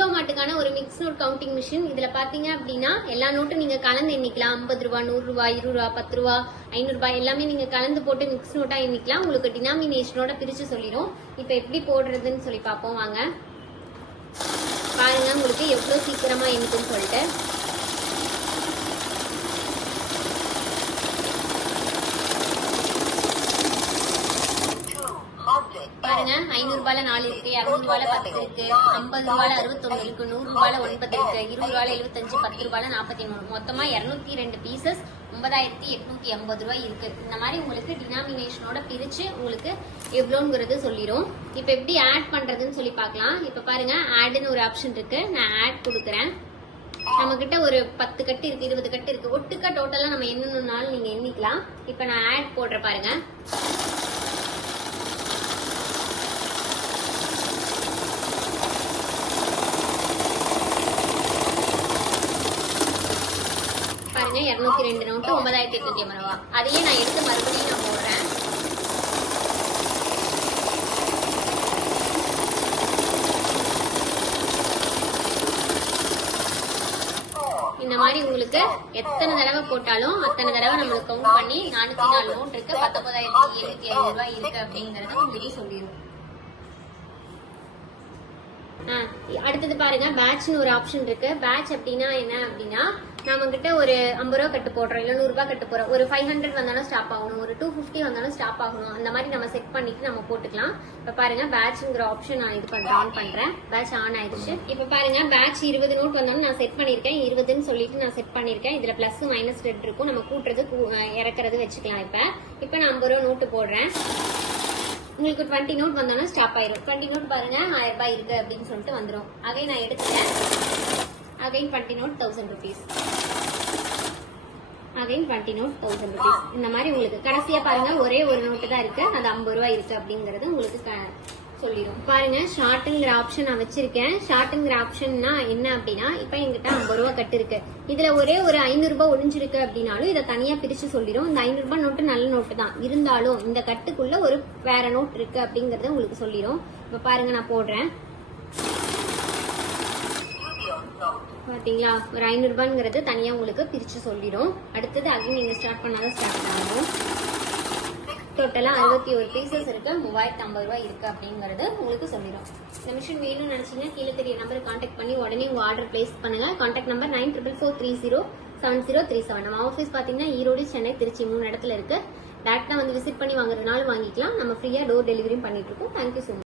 Zero மாட்டுக்கான ஒரு mix note counting machine. இதுல பாத்தீங்க அப்படின்னா எல்லா நோட்டும் நீங்க கலந்து எண்ணிக்கலாம். 50 ரூபாய், 100 ரூபாய், 20 ரூபாய், 10 ரூபாய், 500 ரூபாய் எல்லாமே நீங்க கலந்து போட்டு மிக்ஸ் நோட்டா எண்ணிக்கலாம். உங்களுக்கு டினாமினேஷனோட பிரிச்சு சொல்லிடும். இப்ப எப்படி போடுறதுன்னு சொல்லி பார்ப்போம் வாங்க. பாருங்க உங்களுக்கு எவ்வளவு சீக்கிரமா எண்ணிக்குன்னு சொல்லிட்டு. பாருங்க 500 ரூபாயில 4 இருக்கு, 200 ரூபாயில 10 இருக்கு, 50 ரூபாயில 61 இருக்கு, 100 ரூபாயில 9 இருக்கு, 20 ரூபாயில 75, 10 ரூபாயில 43, மொத்தமா 202 பீசஸ் 9880 ரூபாய் இருக்கு. இந்த மாதிரி உங்களுக்கு டினாமினேஷனோட பிரிச்சு உங்களுக்கு எவ்வளோங்கிறது சொல்லிடும். இப்ப எப்படி ஆட் பண்றதுன்னு சொல்லி பார்க்கலாம். இப்ப பாருங்க ஆட்னு ஒரு ஆப்ஷன் இருக்கு. நான் ஆட் கொடுக்குறேன். நம்ம கிட்ட ஒரு 10 கட்டு இருக்கு, 20 கட்டு இருக்கு. ஒட்டுக்கா டோட்டலா நம்ம என்னன்னாலும் நீங்க எண்ணிக்கலாம். இப்ப நான் ஆட் போடுற பாருங்க. பாருங்க 202 நோட்டு 9880 ரூபா. அதையே நான் எடுத்து மறுபடியும் நான் போடுறேன். இந்த மாதிரி உங்களுக்கு எத்தனை தடவை போட்டாலும் அத்தனை தடவை நம்மளுக்கு கவுண்ட் பண்ணி 404 நோட் இருக்கு, 19750 ரூபாய் இருக்கு அப்படிங்கறத உங்களுக்கு சொல்லிடும். அடுத்தது பாருங்க பேட்ச்னு ஒரு ஆப்ஷன் இருக்கு. பேட்ச் அப்படின்னா என்ன அப்படின்னா நம்ம கிட்ட ஒரு 50 ரூபா கட்டு போடுறோம், இல்ல 100 ரூபாய் கட்டு போறோம். ஒரு 500 வந்தாலும் ஸ்டாப் ஆகணும், ஒரு 250 வந்தாலும் ஸ்டாப் ஆகணும். அந்த மாதிரி நம்ம செட் பண்ணிட்டு நம்ம போட்டுக்கலாம். இப்ப பாருங்க பேட்ச்ங்கிற ஆப்ஷன் நான் இது ஆன் பண்றேன். பேட்ச் ஆன் ஆயிடுச்சு. இப்ப பாருங்க பேட்ச் 20 நோட் வந்தாலும் நான் செட் பண்ணிருக்கேன். 20ன்னு சொல்லிட்டு நான் செட் பண்ணிருக்கேன். இதுல பிளஸ் மைனஸ் ரெட் இருக்கும். நம்ம கூட்டுறது இறக்குறது வச்சுக்கலாம். இப்ப நான் 50 ரூபா நோட்டு போடுறேன். உங்களுக்கு 20 நோட் வந்தாலும் ஸ்டாப் ஆயிரும். 20 நோட் பாருங்க 1000 ரூபாய் இருக்கு அப்படின்னு சொல்லிட்டு வந்துடும். அகைன் நான் எடுத்துட்டேன். Again 20 note 1000 rupees. Again 20 note 1000 rupees. இந்த மாதிரி உங்களுக்கு கடைசியா பாருங்க ஒரே ஒரு நோட்டு தான் இருக்கு, அது 50 ரூபாய் இருக்கு அப்படிங்கறது உங்களுக்கு சொல்லிடும். பாருங்க ஷார்ட்ங்கிற ஆப்ஷன் நான் வச்சிருக்கேன். ஷார்ட்ங்கிற ஆப்ஷன்னா என்ன அப்படின்னா இப்ப எங்கிட்ட 50 ரூபாய் கட்டு இருக்கு. இதுல ஒரே ஒரு 500 ரூபாய் ஒளிஞ்சிருக்கு அப்படின்னாலும் இதை தனியா பிரிச்சு சொல்லிடும். இந்த 500 ரூபாய் நோட்டு நல்ல நோட்டு தான் இருந்தாலும் இந்த கட்டுக்குள்ள ஒரு வேற நோட் இருக்கு அப்படிங்கறத உங்களுக்கு சொல்லிடும். இப்ப பாருங்க நான் போடுறேன். பாத்தீங்களா ஒரு 500 ரூபாய்ங்கிறது தனியா உங்களுக்கு பிரிச்சு சொல்லிடும். அடுத்தது அகைன் நீங்க ஸ்டார்ட் பண்ணாலும் ஸ்டார்ட் ஆகும். டோட்டலா 61 பீசஸ் இருக்கு, 3050 ரூபாய் இருக்கு அப்படிங்கறது உங்களுக்கு சொல்லிடும். இந்த மிஷின் வேணும்னு நினைச்சீங்கன்னா கீழே தெரிய நம்பரை கான்டாக்ட் பண்ணி உடனே உங்க ஆர்டர் பிளேஸ் பண்ணுங்க. Contact number 9444307037. நம்ம ஆஃபீஸ் பாத்தீங்கன்னா ஈரோடு, சென்னை, திருச்சி 3 இடத்துல இருக்கு. டேரக்டா வந்து விசிட் பண்ணி வாங்குறதுனாலும் வாங்கிக்கலாம். நம்ம ஃப்ரீயா டோர் டெலிவரியும் பண்ணிட்டு இருக்கோம். Thank you so much.